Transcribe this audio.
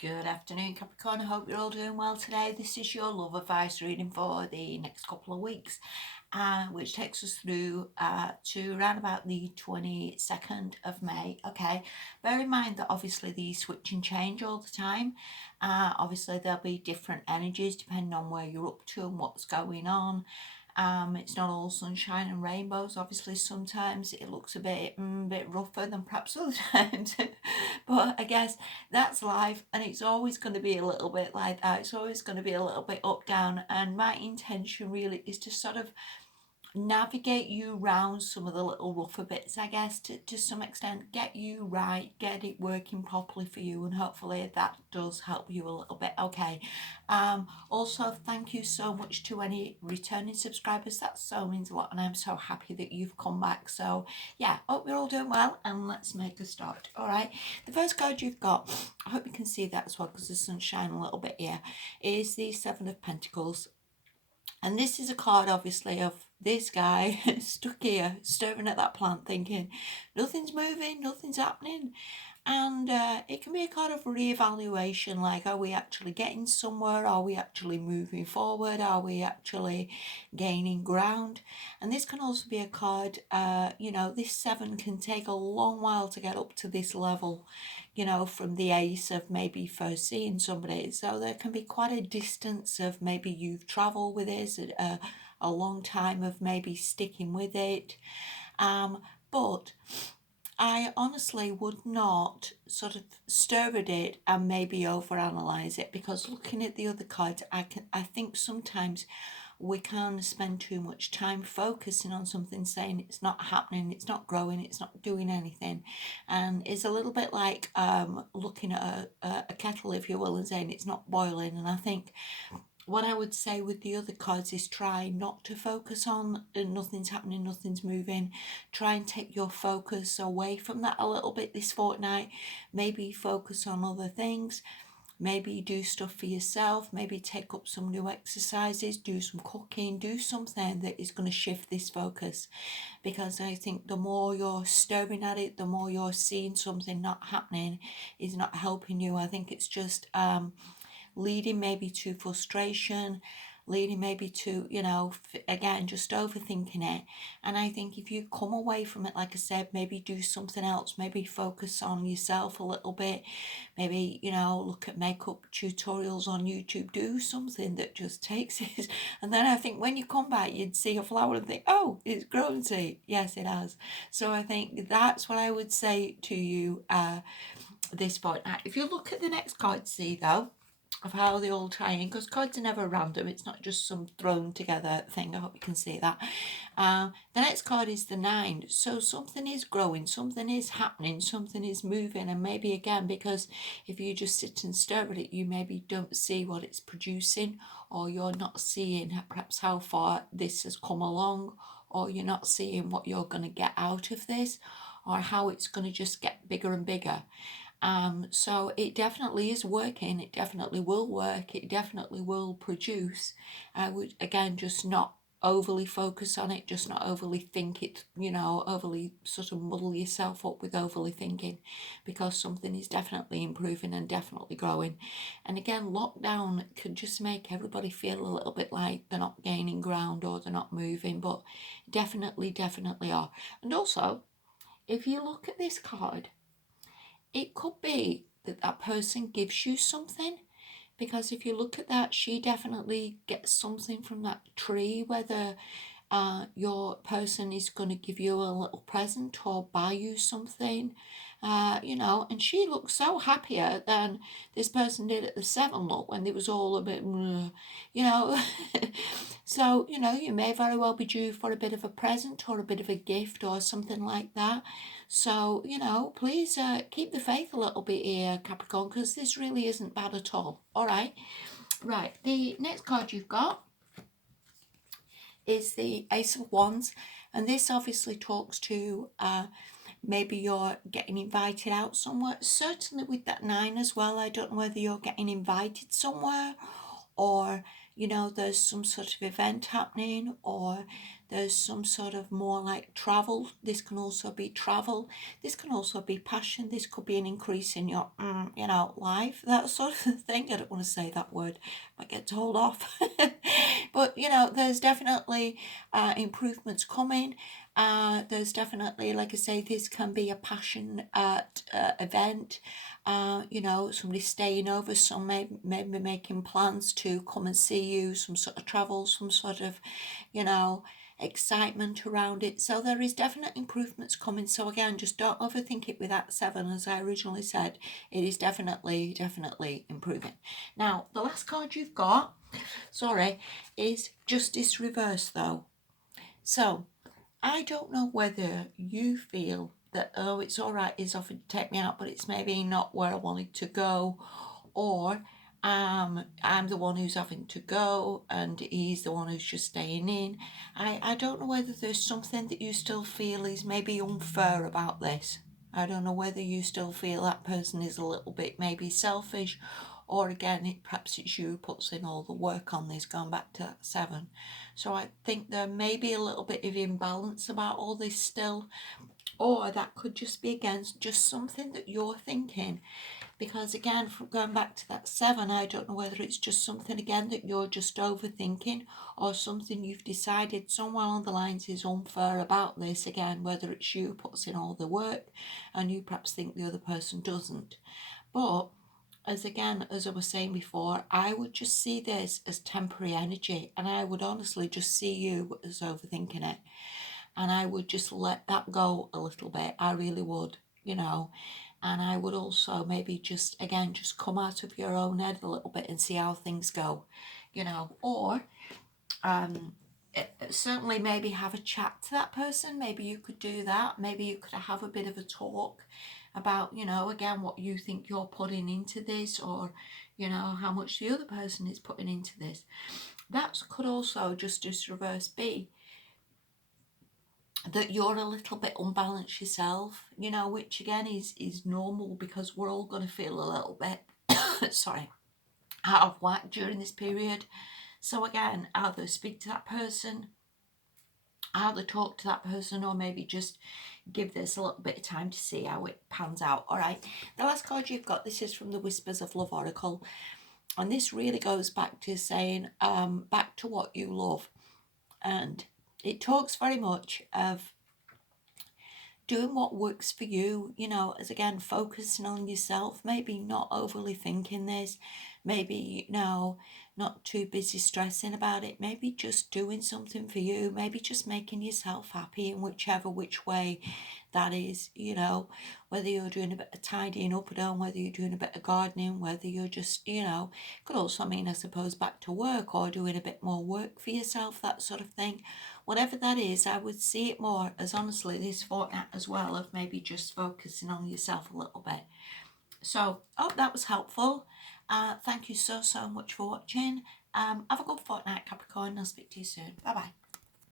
Good afternoon, Capricorn. I hope you're all doing well today. This is your love advice reading for the next couple of weeks, which takes us through to around about the 22nd of May. Okay, bear in mind that obviously these switch and change all the time. Obviously, there'll be different energies depending on where you're up to and what's going on. It's not all sunshine and rainbows. Obviously, sometimes it looks a bit rougher than perhaps other times. But I guess that's life, and it's always going to be a little bit like that. It's always going to be a little bit up, down. And my intention really is to sort of navigate you round some of the little rougher bits, I guess, to some extent, get you right, get it working properly for you, and hopefully that does help you a little bit. Okay. Also, thank you so much to any returning subscribers. That so means a lot, and I'm so happy that you've come back. So yeah, hope you're all doing well, and let's make a start. All right, the first card you've got, I hope you can see that as well because the sun's shining a little bit here, is the Seven of Pentacles. And this is a card, obviously, of this guy stuck here, staring at that plant, thinking, nothing's moving, nothing's happening. And it can be a card of reevaluation, like, are we actually getting somewhere? Are we actually moving forward? Are we actually gaining ground? And this can also be a card, this seven can take a long while to get up to this level, from the ace of maybe first seeing somebody. So there can be quite a distance of maybe you've travelled with this, a long time of maybe sticking with it. But I honestly would not sort of stir at it and maybe overanalyze it, because looking at the other cards, I think sometimes we can spend too much time focusing on something, saying it's not happening, it's not growing, it's not doing anything, and it's a little bit like looking at a kettle, if you will, and saying it's not boiling. And I think what I would say with the other cards is try not to focus on nothing's happening, nothing's moving. Try and take your focus away from that a little bit this fortnight. Maybe focus on other things. Maybe do stuff for yourself. Maybe take up some new exercises, do some cooking, do something that is going to shift this focus. Because I think the more you're staring at it, the more you're seeing something not happening is not helping you. I think it's just leading maybe to frustration, leading maybe to, again, just overthinking it. And I think if you come away from it, like I said, maybe do something else, maybe focus on yourself a little bit, maybe, look at makeup tutorials on YouTube, do something that just takes it. And then I think when you come back, you'd see a flower and think, oh, it's grown, see. Yes, it has. So I think that's what I would say to you this point. Now, if you look at the next card, see though, of how they all tie in, because cards are never random. It's not just some thrown together thing. I hope you can see that. The next card is the 9. So something is growing, something is happening, something is moving. And maybe again, because if you just sit and stare at it, you maybe don't see what it's producing, or you're not seeing perhaps how far this has come along, or you're not seeing what you're going to get out of this, or how it's going to just get bigger and bigger. So it definitely is working, it definitely will work, it definitely will produce. I would again just not overly focus on it, just not overly think it, overly sort of muddle yourself up with overly thinking, because something is definitely improving and definitely growing. And again, lockdown could just make everybody feel a little bit like they're not gaining ground or they're not moving, but definitely are. And also, if you look at this card, it could be that that person gives you something, because if you look at that, she definitely gets something from that tree, whether your person is going to give you a little present or buy you something, and she looks so happier than this person did at the 7 look, when it was all a bit, so, you may very well be due for a bit of a present or a bit of a gift or something like that. So, please keep the faith a little bit here, Capricorn, because this really isn't bad at all. All right. Right. The next card you've got is the Ace of Wands. And this obviously talks to maybe you're getting invited out somewhere. Certainly with that 9 as well. I don't know whether you're getting invited somewhere, or there's some sort of event happening, or There's some sort of more like travel. This can also be travel. This can also be passion. This could be an increase in your, life, that sort of thing. I don't want to say that word. I get told off. But, there's definitely improvements coming. There's definitely, like I say, this can be a passion event. Somebody staying over, some maybe making plans to come and see you, some sort of travel, some sort of, excitement around it. So there is definite improvements coming. So again, just don't overthink it with that 7. As I originally said, it is definitely improving. Now, the last card you've got, is Justice Reverse though. So I don't know whether you feel that, oh, it's all right, he's offered to take me out, but it's maybe not where I wanted to go, or I'm the one who's having to go and he's the one who's just staying in. I don't know whether there's something that you still feel is maybe unfair about this. I don't know whether you still feel that person is a little bit maybe selfish, or again, perhaps it's you who puts in all the work on this, going back to that 7. So I think there may be a little bit of imbalance about all this still, or that could just be, again, just something that you're thinking. Because again, from going back to that 7, I don't know whether it's just something again that you're just overthinking, or something you've decided somewhere along the lines is unfair about this. Again, whether it's you puts in all the work and you perhaps think the other person doesn't. But as I was saying before, I would just see this as temporary energy, and I would honestly just see you as overthinking it, and I would just let that go a little bit. I really would, and I would also maybe just come out of your own head a little bit and see how things go, or certainly maybe have a chat to that person. Maybe you could do that. Maybe you could have a bit of a talk about, again, what you think you're putting into this, or, how much the other person is putting into this. That could also just reverse be that you're a little bit unbalanced yourself, which again is normal, because we're all going to feel a little bit, out of whack during this period. So again, either speak to that person, either talk to that person, or maybe just give this a little bit of time to see how it pans out. All right, the last card you've got, this is from the Whispers of Love Oracle, and this really goes back to saying back to what you love, and it talks very much of doing what works for you, as again, focusing on yourself, maybe not overly thinking this, maybe, not too busy stressing about it, maybe just doing something for you, maybe just making yourself happy in which way that is, whether you're doing a bit of tidying up at home, whether you're doing a bit of gardening, whether you're just, could also mean, I suppose, back to work, or doing a bit more work for yourself, that sort of thing. Whatever that is, I would see it more as, honestly, this fortnight as well, of maybe just focusing on yourself a little bit. So, hope that was helpful. Thank you so much for watching. Have a good fortnight, Capricorn. I'll speak to you soon. Bye bye.